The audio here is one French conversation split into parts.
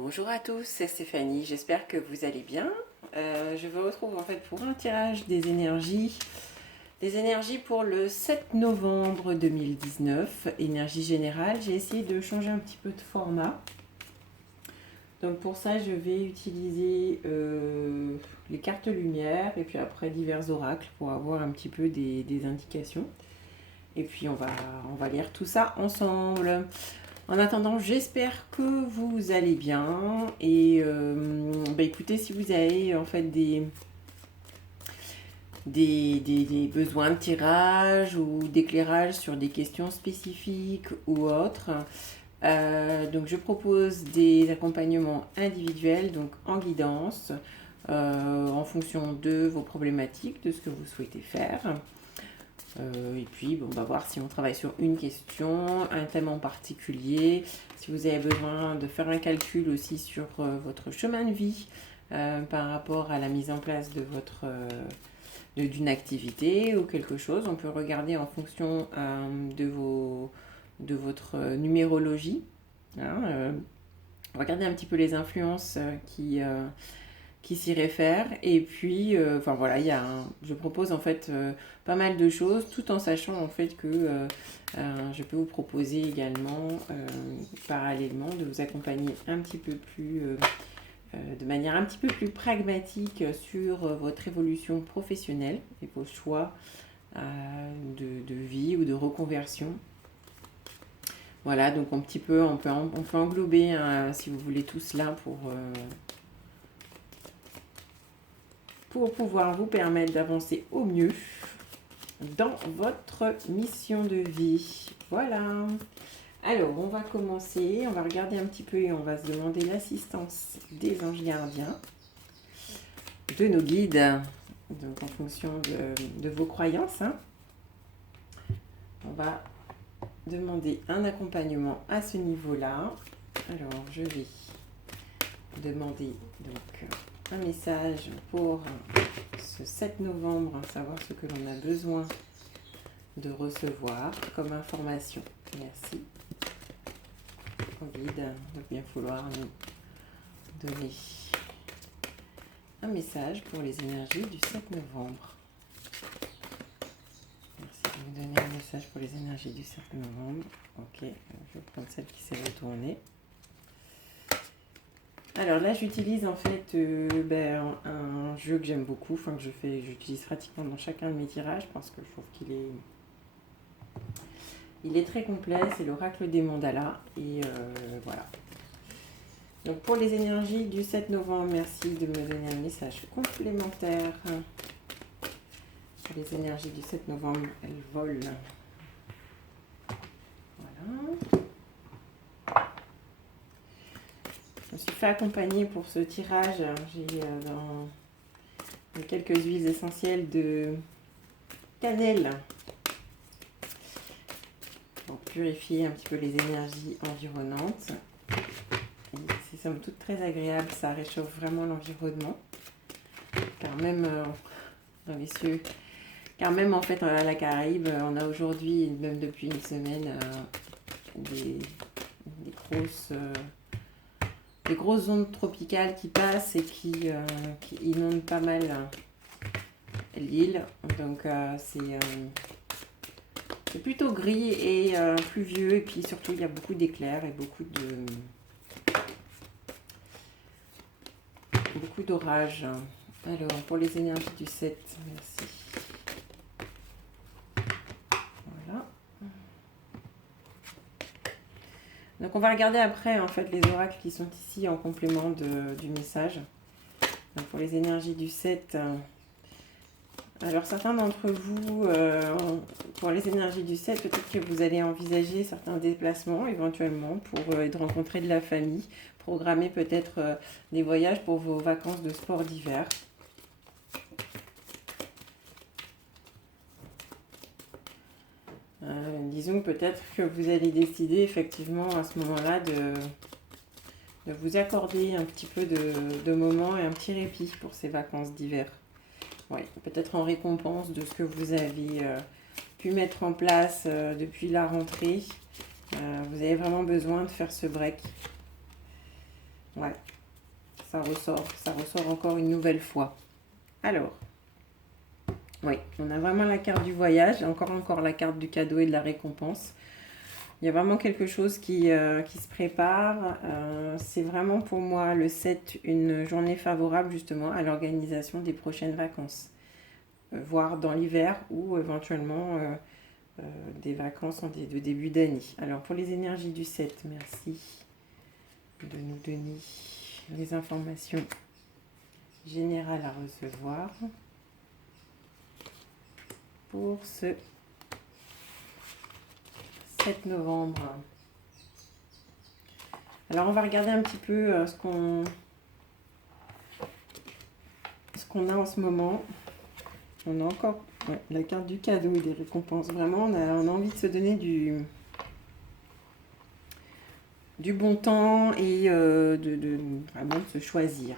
Bonjour à tous, c'est Stéphanie, j'espère que vous allez bien. Je vous retrouve en fait pour un tirage des énergies. Des énergies pour le 7 novembre 2019, énergie générale. J'ai essayé de changer un petit peu de format. Donc pour ça, je vais utiliser les cartes lumière et puis après divers oracles pour avoir un petit peu des indications. Et puis on va lire tout ça ensemble. En attendant, j'espère que vous allez bien. Et écoutez, si vous avez en fait des besoins de tirage ou d'éclairage sur des questions spécifiques ou autres, donc je propose des accompagnements individuels, donc en guidance, en fonction de vos problématiques, de ce que vous souhaitez faire. Et puis, on va voir si on travaille sur une question, un thème en particulier. Si vous avez besoin de faire un calcul aussi sur votre chemin de vie par rapport à la mise en place de d'une activité ou quelque chose, on peut regarder en fonction de votre numérologie. Hein, regarder un petit peu les influences qui s'y réfèrent. Et puis, enfin voilà, je propose en fait pas mal de choses, tout en sachant en fait que je peux vous proposer également, parallèlement, de vous accompagner un petit peu plus, de manière un petit peu plus pragmatique sur votre évolution professionnelle et vos choix de vie ou de reconversion. Voilà, donc un petit peu, on peut englober, si vous voulez, tout cela pour pouvoir vous permettre d'avancer au mieux dans votre mission de vie. Voilà. Alors, on va commencer, on va regarder un petit peu et on va se demander l'assistance des anges gardiens, de nos guides, donc en fonction de vos croyances. Hein. On va demander un accompagnement à ce niveau-là. Alors, je vais demander donc un message pour ce 7 novembre, savoir ce que l'on a besoin de recevoir comme information. Merci. Au guide de bien vouloir nous donner un message pour les énergies du 7 novembre. Merci de me donner un message pour les énergies du 7 novembre. Ok, je vais prendre celle qui s'est retournée. Alors là, j'utilise en fait un jeu que j'aime beaucoup, que j'utilise pratiquement dans chacun de mes tirages parce que je trouve il est très complet. C'est l'oracle des mandalas et voilà. Donc pour les énergies du 7 novembre, merci de me donner un message complémentaire. Pour les énergies du 7 novembre, elles volent. Voilà. Je me suis fait accompagner pour ce tirage. J'ai dans quelques huiles essentielles de cannelle pour purifier un petit peu les énergies environnantes. C'est somme toute très agréable, ça réchauffe vraiment l'environnement. Car même dans les cieux, car même en fait à la Caraïbe, on a aujourd'hui, même depuis une semaine, des grosses ondes tropicales qui passent et qui inondent pas mal l'île. Donc c'est plutôt gris et pluvieux, et puis surtout il y a beaucoup d'éclairs et beaucoup d'orages. Alors pour les énergies du 7, merci. Voilà. Donc on va regarder après en fait les oracles qui sont ici en complément du message. Donc pour les énergies du 7, alors certains d'entre vous, pour les énergies du 7, peut-être que vous allez envisager certains déplacements éventuellement pour rencontrer de la famille, programmer peut-être des voyages pour vos vacances de sport d'hiver. Disons peut-être que vous allez décider effectivement à ce moment-là de vous accorder un petit peu de moments et un petit répit pour ces vacances d'hiver. Oui, peut-être en récompense de ce que vous avez pu mettre en place depuis la rentrée. Vous avez vraiment besoin de faire ce break. Ouais, ça ressort encore une nouvelle fois. Alors, oui, on a vraiment la carte du voyage, et encore la carte du cadeau et de la récompense. Il y a vraiment quelque chose qui se prépare. C'est vraiment pour moi le 7 une journée favorable justement à l'organisation des prochaines vacances. Voire dans l'hiver ou éventuellement des vacances de début d'année. Alors pour les énergies du 7, merci de nous donner les informations générales à recevoir pour ce 7 novembre. Alors on va regarder un petit peu ce qu'on a en ce moment. On a encore la carte du cadeau et des récompenses. Vraiment, on a envie de se donner du bon temps et vraiment de se choisir.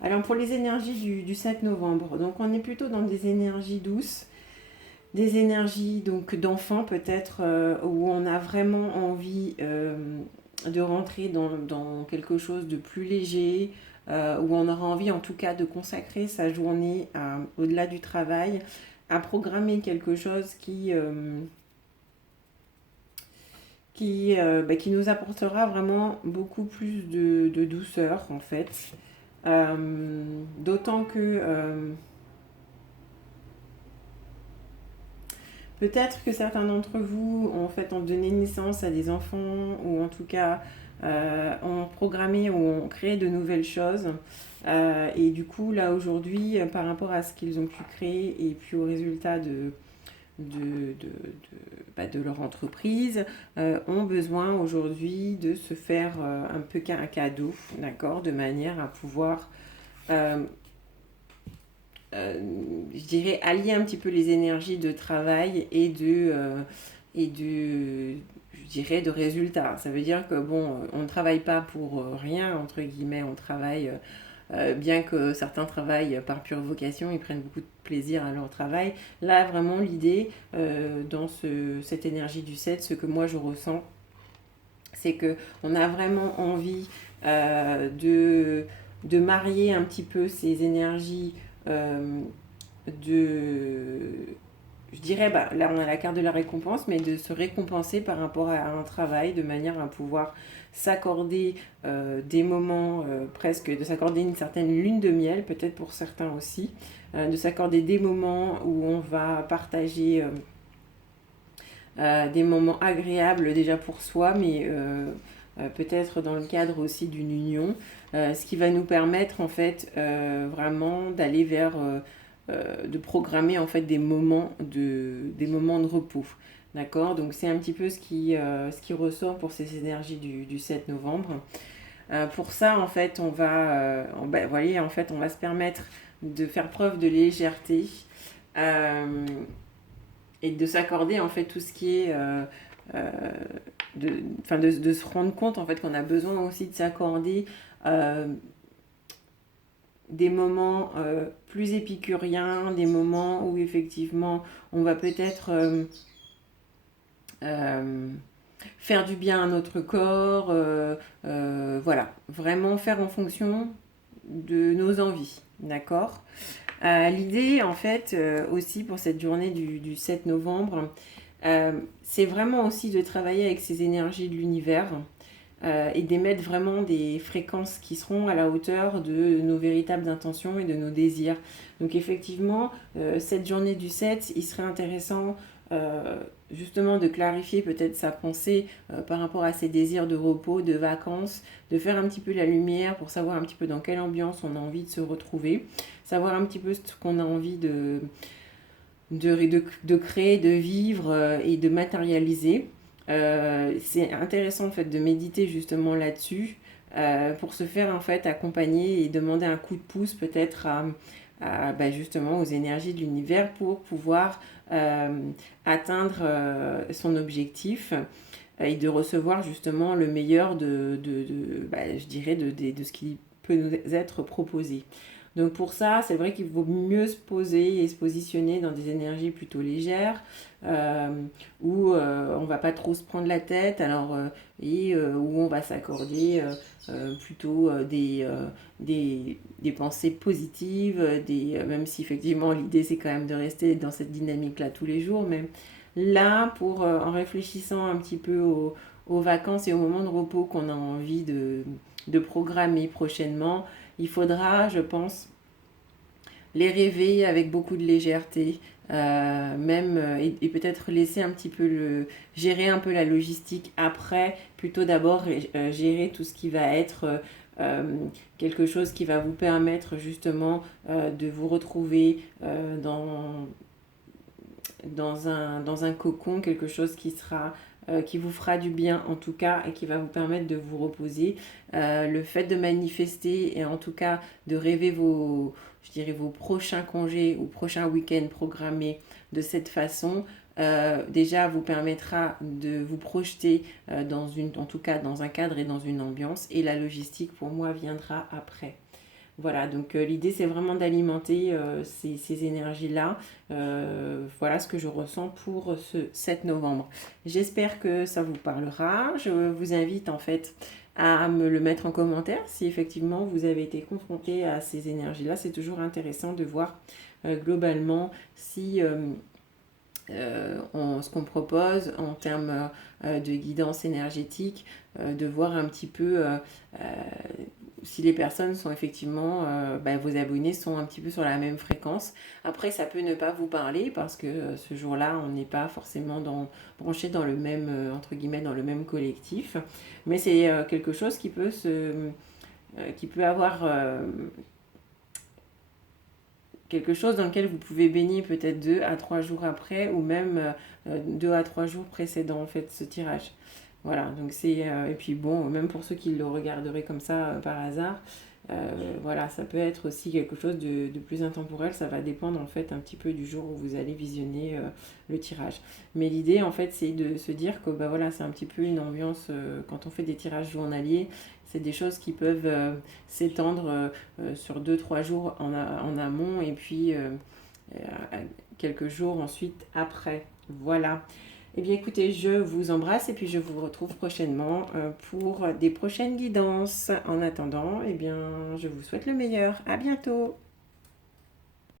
Alors pour les énergies du 7 novembre, donc on est plutôt dans des énergies douces, des énergies donc d'enfants peut-être, où on a vraiment envie de rentrer dans quelque chose de plus léger, où on aura envie en tout cas de consacrer sa journée au-delà du travail, à programmer quelque chose qui nous apportera vraiment beaucoup plus de douceur en fait. D'autant que peut-être que certains d'entre vous ont donné naissance à des enfants ou en tout cas ont programmé ou ont créé de nouvelles choses. Et du coup, là aujourd'hui, par rapport à ce qu'ils ont pu créer et puis au résultat de leur entreprise, ont besoin aujourd'hui de se faire un peu un cadeau, d'accord, de manière à pouvoir je dirais, allier un petit peu les énergies de travail et je dirais, de résultats. Ça veut dire que, bon, on ne travaille pas pour rien, entre guillemets, on travaille, bien que certains travaillent par pure vocation, ils prennent beaucoup de plaisir à leur travail. Là, vraiment, l'idée, dans cette énergie du 7, ce que moi je ressens, c'est qu'on a vraiment envie de marier un petit peu ces énergies je dirais, là on a la carte de la récompense, mais de se récompenser par rapport à un travail de manière à pouvoir s'accorder des moments presque, de s'accorder une certaine lune de miel, peut-être pour certains aussi, de s'accorder des moments où on va partager des moments agréables déjà pour soi, mais peut-être dans le cadre aussi d'une union, ce qui va nous permettre en fait vraiment d'aller vers de programmer en fait des moments de repos. D'accord. Donc c'est un petit peu ce qui ressort pour ces énergies du 7 novembre. Pour ça en fait voyez, en fait on va se permettre de faire preuve de légèreté et de s'accorder en fait tout ce qui est de se rendre compte en fait qu'on a besoin aussi de s'accorder des moments plus épicuriens, des moments où effectivement on va peut-être faire du bien à notre corps, voilà, vraiment faire en fonction de nos envies, d'accord. L'idée en fait aussi pour cette journée du 7 novembre, c'est vraiment aussi de travailler avec ces énergies de l'univers et d'émettre vraiment des fréquences qui seront à la hauteur de nos véritables intentions et de nos désirs. Donc effectivement, cette journée du 7, il serait intéressant justement de clarifier peut-être sa pensée par rapport à ses désirs de repos, de vacances, de faire un petit peu la lumière pour savoir un petit peu dans quelle ambiance on a envie de se retrouver, savoir un petit peu ce qu'on a envie de créer, de vivre et de matérialiser. C'est intéressant en fait de méditer justement là-dessus pour se faire en fait accompagner et demander un coup de pouce peut-être justement aux énergies de l'univers pour pouvoir atteindre son objectif et de recevoir justement le meilleur je dirais de ce qui peut nous être proposé. Donc pour ça, c'est vrai qu'il vaut mieux se poser et se positionner dans des énergies plutôt légères, où on va pas trop se prendre la tête, où on va s'accorder plutôt des pensées positives, même si effectivement l'idée c'est quand même de rester dans cette dynamique-là tous les jours, mais là, en réfléchissant un petit peu aux vacances et aux moments de repos qu'on a envie de programmer prochainement, il faudra, je pense, les rêver avec beaucoup de légèreté, et peut-être laisser un petit peu gérer un peu la logistique après, plutôt d'abord gérer tout ce qui va être quelque chose qui va vous permettre justement de vous retrouver dans un cocon, quelque chose qui vous fera du bien en tout cas et qui va vous permettre de vous reposer. Le fait de manifester et en tout cas de rêver vos prochains congés ou prochains week-ends programmés de cette façon, déjà vous permettra de vous projeter en tout cas dans un cadre et dans une ambiance, et la logistique pour moi viendra après. Voilà, donc l'idée c'est vraiment d'alimenter ces énergies-là. Voilà ce que je ressens pour ce 7 novembre. J'espère que ça vous parlera. Je vous invite en fait à me le mettre en commentaire si effectivement vous avez été confronté à ces énergies-là. C'est toujours intéressant de voir globalement si ce qu'on propose en termes de guidance énergétique, de voir un petit peu si les personnes sont effectivement, vos abonnés sont un petit peu sur la même fréquence. Après, ça peut ne pas vous parler parce que ce jour-là, on n'est pas forcément branché dans le même, entre guillemets, dans le même collectif. Mais c'est quelque chose qui peut avoir quelque chose dans lequel vous pouvez baigner peut-être 2 à 3 jours après, ou même 2 à 3 jours précédant en fait ce tirage. Voilà, donc et puis bon, même pour ceux qui le regarderaient comme ça par hasard, voilà, ça peut être aussi quelque chose de plus intemporel. Ça va dépendre en fait un petit peu du jour où vous allez visionner le tirage. Mais l'idée en fait c'est de se dire que voilà, c'est un petit peu une ambiance quand on fait des tirages journaliers. C'est des choses qui peuvent s'étendre sur 2 3 jours en amont, et puis quelques jours ensuite après. Voilà. Eh bien écoutez, je vous embrasse et puis je vous retrouve prochainement pour des prochaines guidances. En attendant, eh bien, je vous souhaite le meilleur. À bientôt.